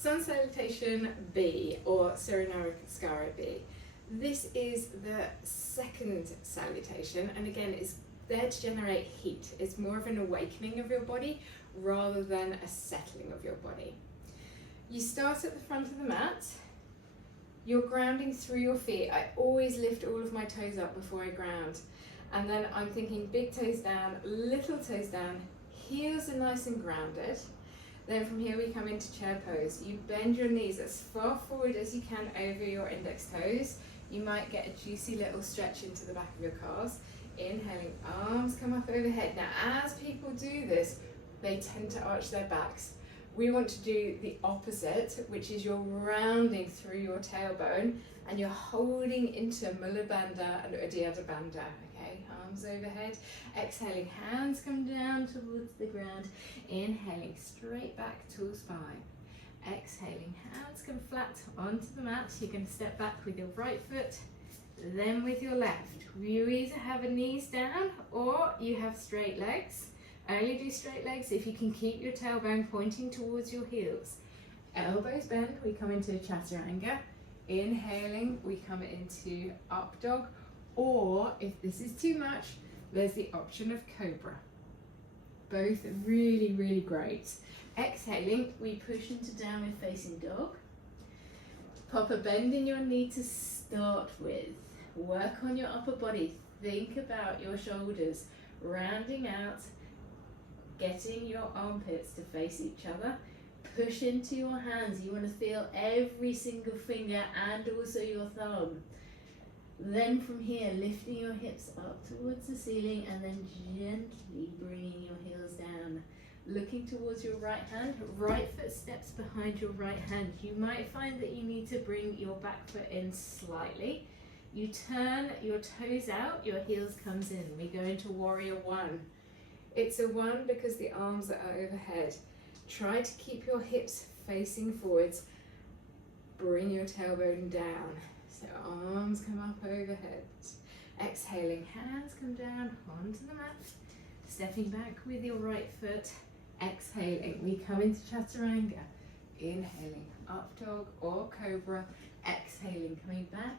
Sun Salutation B, or Surya Namaskar B. This is the second salutation, and again it's there to generate heat. It's more of an awakening of your body rather than a settling of your body. You start at the front of the mat. You're grounding through your feet. I always lift all of my toes up before I ground. And then I'm thinking big toes down, little toes down, heels are nice and grounded. Then from here we come into chair pose. You bend your knees as far forward as you can over your index toes. You might get a juicy little stretch into the back of your calves. Inhaling, arms come up overhead. Now as people do this, they tend to arch their backs. We want to do the opposite, which is you're rounding through your tailbone and you're holding into Mula Bandha and Uddiyana Bandha. Okay, arms overhead. Exhaling, hands come down towards the ground. Inhaling, straight back, tall spine. Exhaling, hands come flat onto the mat. You're going to step back with your right foot, then with your left. You either have a knees down or you have straight legs. Only do straight legs if you can keep your tailbone pointing towards your heels. Elbows bend, we come into Chaturanga. Inhaling, we come into up dog, or if this is too much, there's the option of cobra. Both really, really great. Exhaling, we push into downward facing dog. Pop a bend in your knee to start with. Work on your upper body. Think about your shoulders, rounding out, getting your armpits to face each other. Push into your hands. You want to feel every single finger and also your thumb. Then from here, lifting your hips up towards the ceiling and then gently bringing your heels down. Looking towards your right hand, right foot steps behind your right hand. You might find that you need to bring your back foot in slightly. You turn your toes out, your heels comes in. We go into warrior one. It's a one because the arms are overhead. Try to keep your hips facing forwards. Bring your tailbone down. So arms come up overhead. Exhaling, hands come down onto the mat. Stepping back with your right foot. Exhaling, we come into Chaturanga. Inhaling, up dog or cobra. Exhaling, coming back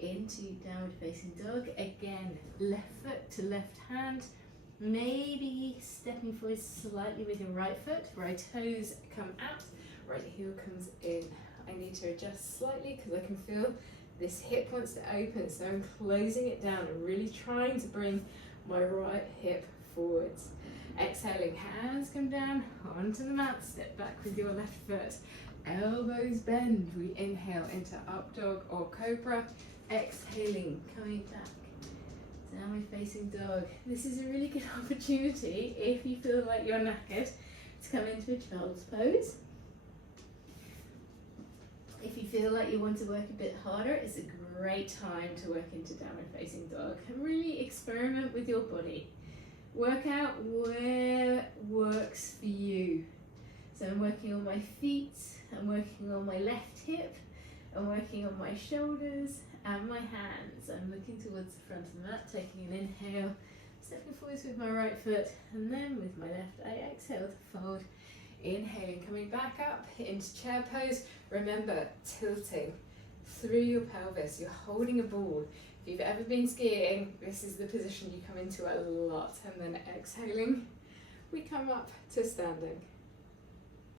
into downward facing dog. Again, left foot to left hand. Maybe stepping forward slightly with your right foot. Right toes come out, right heel comes in. I need to adjust slightly because I can feel this hip wants to open, so I'm closing it down and really trying to bring my right hip forwards. Exhaling, hands come down onto the mat, step back with your left foot. Elbows bend, we inhale into up dog or cobra. Exhaling, coming back, downward facing dog. This is a really good opportunity if you feel like you're knackered to come into a child's pose. If you feel like you want to work a bit harder, it's a great time to work into downward facing dog. And really experiment with your body. Work out where works for you. So I'm working on my feet, I'm working on my left hip, I'm working on my shoulders and my hands. I'm looking towards the front of the mat, taking an inhale, stepping forwards with my right foot, and then with my left I exhale to fold. Inhaling, coming back up into chair pose. Remember, tilting through your pelvis. You're holding a ball. If you've ever been skiing, this is the position you come into a lot. And then exhaling, we come up to standing.